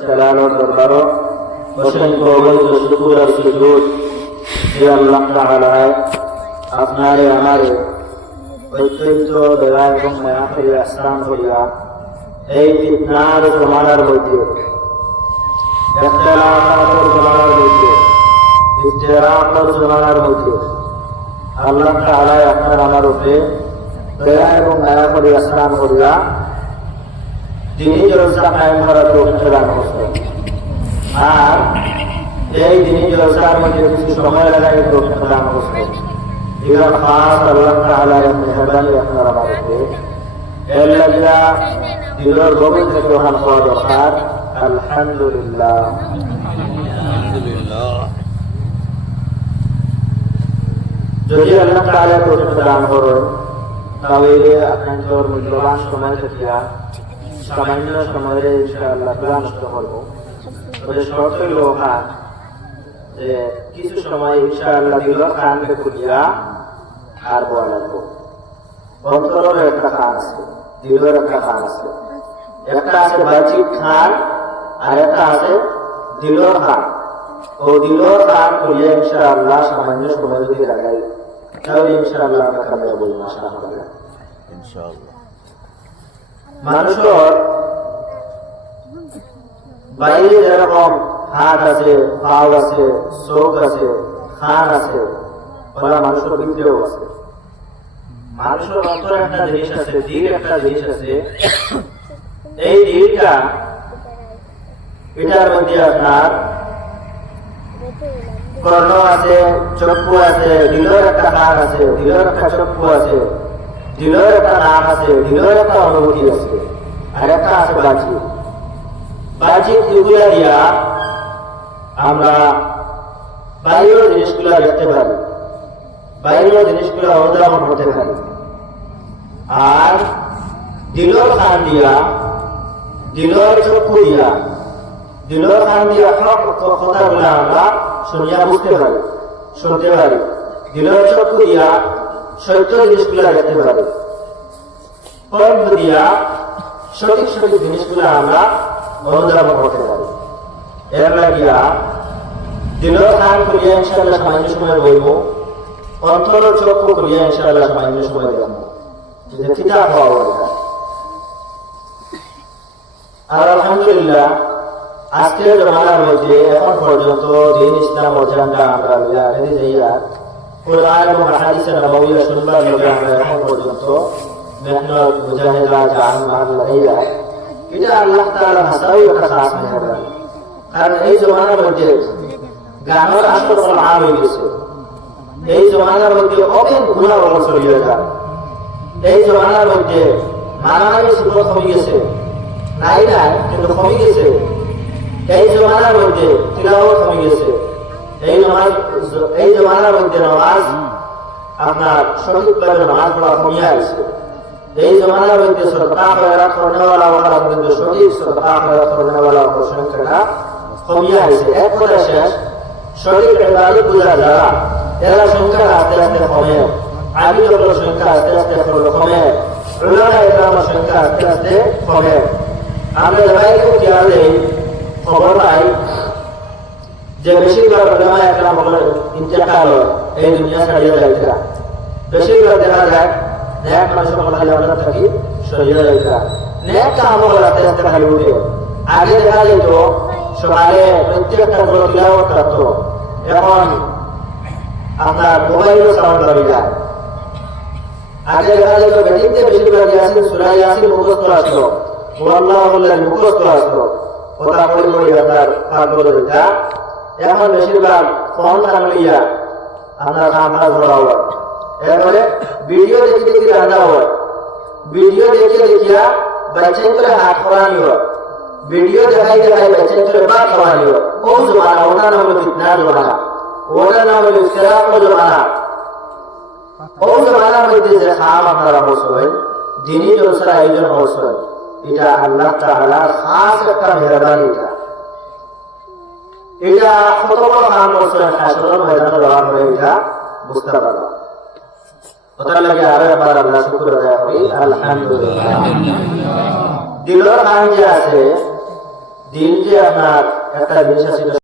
চালানোর দরবারও অসংখ্য অগণিত শুকর আর সুজুদ যে আল্লাহ তাআলায় আপনারে আমারে অত্যন্ত দয়া এবং মায়া করিয়া স্থান করিয়া এই ফিতনার জমানার মধ্যে ইখতিলাফাতের জমানার মধ্যে ইফতিরাকের জমানার মধ্যে আল্লাহ তাআলায় আপনার আমার উপরে দয়া এবং মায়া করিয়া স্থান করিয়া দিনী জলসা কায়েম করার তৌফিক দান করছেন। আর এই দিনী জলসার মধ্যে কিছু সময় লাগাই তৌফিক দান করছেন। এগুলো খাস আল্লাহ তাআলার মেহেরবানি আপনার আমার উপরে। এর লাগিয়া দিলের গভীর থেকে ওখান হওয়া দরকার। আলহামদুলিল্লাহ। যদি আল্লাহ তাআলা তৌফিক দান করেন তাহলে আপনার মূল্যবান সময় থেকে সামান্য সময়ে ইনশাআল্লাহ প্ল্যান করবো। তবে শর্ত হলো যে কিছু সময় ইনশাআল্লাহ দিলের খানকে খুঁজিয়া আর বলা লাগবো। অন্তরের একটা খান আছে, দিলের একটা খান আছে। একটা আছে বাহ্যিক খান আর একটা আছে দিলের খান। ও দিলের খান খুঁজিয়া ইনশাআল্লাহ সামান্য সময় যদি লাগাই তাহলে ইনশাআল্লাহ আমরা কামিয়াব হই মাশাআল্লাহ ইনশাআল্লাহ। মানুষের বাইরে যেরকম হাত আছে, পাও আছে, চোখ আছে, খান আছে, ওরা মানুষের ভিতরেও আছে। মানুষের অন্তরে একটা জিনিস আছে, দিল একটা জিনিস আছে। এই দিলটা এটার মধ্যে আপনার কর্ণ আছে, চক্ষু আছে, দিলের একটা কান আছে, দিলের একটা চক্ষু আছে, দিলের একটা নাম আছে, দিলের একটা অনুভূতি আছে, আর একটা আছে বাহ্যিক। বাহ্যিক এগুলা দিয়া আমরা বাইরের জিনিসগুলা দেখতে পারি, বাইরের জিনিসগুলা অনুধাবন হতে পারি। আর দিলের কান দিয়া, দিলের চক্ষু দিয়া, দিলের কান দিয়া কথাগুলা আমরা শুনিয়া বুঝতে পারি, শুনতে পারি। দিলের চক্ষু দিয়া সত্য জিনিসগুলা দেখতে পারি, কর্ম দিয়া সঠিক সঠিক জিনিসগুলা আমরা অনুধাবন করতে পারি। এর লাগিয়া দিলের কান করিয়া ইনশাআল্লাহ সামান্য সময় বলবো, অন্তরের চক্ষু করিয়া ইনশাআল্লাহ সামান্য সময় দেখবো যে কিতাব হওয়া দরকার। আর আলহামদুলিল্লাহ আজকের জমানার মধ্যে এখন পর্যন্ত দিন ইসলাম অজানটা আমরা যাইয়া কোরআন এবং হাদিসের নবওয়্যিয়া শুনবার লোকে আমরা এখন পর্যন্ত মেহনত মুজাহিদা জান মাল লাগাইয়া, এটা আল্লাহ তাআলার হাসাই একটা খাস মেহেরবানি। কারণ এই জমানার মধ্যে গানের আসর আম হয়ে গেছে, এই জমানার মধ্যে অনেক গুনাহ অবসর হয়ে যায়, এই জমানার মধ্যে মারামারি শুরু হয়ে গেছে, নাই নাই কিন্তু কমে গেছে। এই জমানার মধ্যে তিলাওয়াত কমে গেছে, এই জমানার মধ্যে নামাজ আপনার সঠিকভাবে নামাজ পড়া কমিয়ে আসছে। এই জমানার মধ্যে সদকা খয়রাত করনেওয়ালা ওরা কিন্তু সঠিক সদকা খয়রাত করনেওয়ালা সংখ্যাটা কমিয়ে আসছে। এক কথা শেষ, সঠিক ইবাদত গুলা যারা এরা সংখ্যা আস্তে আস্তে কমে, আবিদর সংখ্যা আস্তে আস্তে কমে, উলামা ইকরামের সংখ্যা আস্তে আস্তে কমে। আমরা সবাইকে খেয়াল দেই, খবর পাই যে বেশিরভাগ উলামা ইকরাম ইন্তেকাল এই দুনিয়া ছাড়িয়ে যাইতা। বেশিরভাগ দেখা যায় নেক মানুষের কথা আমরা থাকি সরিয়ে যাইতা, নেক কাম আস্তে আস্তে খালি উঠে। আগে দেখা যেত সকালে প্রত্যেকটা বড় তিলাওয়াত করত, এখন আপনার মোবাইলও সাউন্ড হয়ে যায়। আগে দেখা যেত বেটিতে বেশিরভাগ ইয়াসিন সূরা ইয়াসিন মুখস্থ আসতো, আল্লাহ মুখস্থ আসতো, কথা বলে বলে আপনার কাজ করে দিতা। এখন বেশিরভাগ ফোন টানলিয়া আপনার কামরা ধরা হয়। এরপরে ভিডিও দেখে দেখে রান্না হয়, ভিডিও দেখে দেখিয়া বাচ্চাই করে হাত খরানি হয়, ভিডিও দেখাই দেখাই বাচ্চাই করে বাদ খরানি হয়। ও জমানা, ওটা নাম হলো ফিতনার জমানা, ওটা নাম হলো ইখতিলাফের জমানা। ও জমানার মধ্যে যে খাম আপনারা বসবেন, দিনী জলসার আয়োজন বসবেন, এটা আল্লাহ তাআলার খাস একটা মেহেরবানি। এটা কত বড় খাম বসবেন, হাসরের ময়দানে যাওয়ার পরে এটা বুঝতে পারবা। ওটার লাগে আরো একবার আল্লাহ শুকর আদায় করি, আলহামদুলিল্লাহ। দিলের খান যে আছে, দিন যে আপনার একটা জিনিস আছে